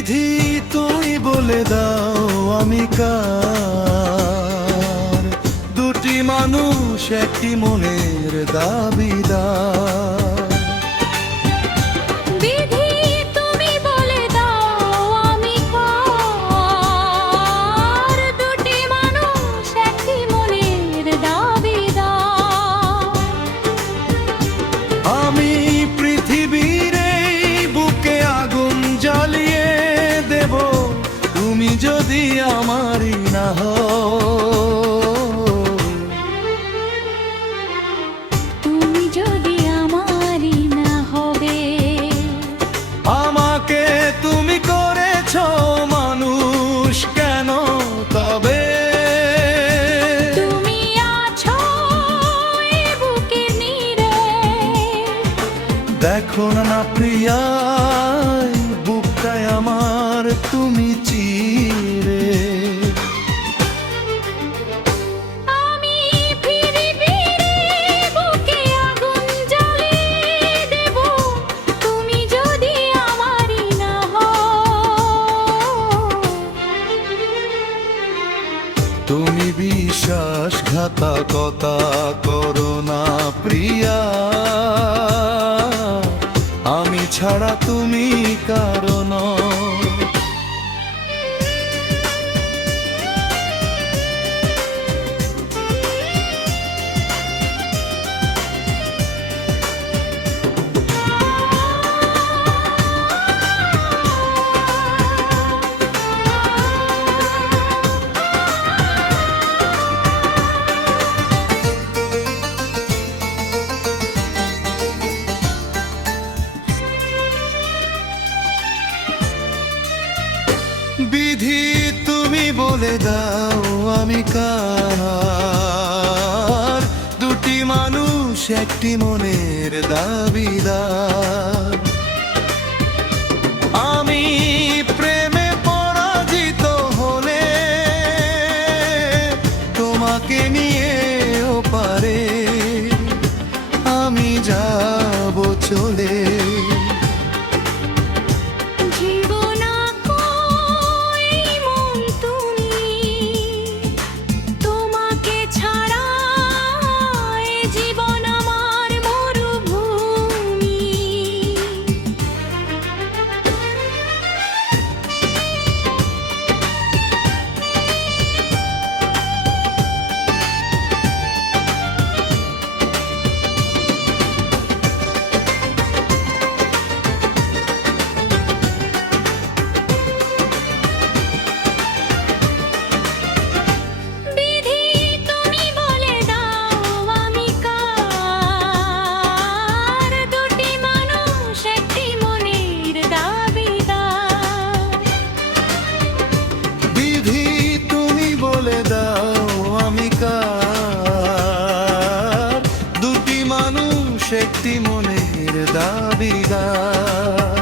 বিধি তুমি বলে দাও আমি কার, দুটি মানুষ একটি মনের দাবিদার। বিধি তুমি বলে দাও আমি কার, দুটি মানুষ একটি মনের দাবিদার। আমি পৃথিবীর এই বুকে আগুন জ্বালিয়ে দেব, তুমি যদি আমারই না হও। তুমি যদি আমারই না হবে। আমাকে তুমি করেছো মানুষ কেন তবে? তুমি আছো এই বুকের নীড়ে, দেখো না প্রিয়া বুকটায় আমার তুমি চিরে। আমি ফিরে ফিরে বুকে আগুন জ্বালিয়ে দেব, তুমি যদি আমারই না হও। তুমি বিশ্বাসঘাতকতা করো না প্রিয়া, আমি ছাড়া তুমি কারণ। বিধি তুমি বলে দাও আমি কার, দুটি মানুষ একটি মনের দাবিদার। আমি প্রেমে পরাজিত হলে তোমাকে নিয়ে ওপারে আমি যাব চলে। একটি মনের দাবিদার।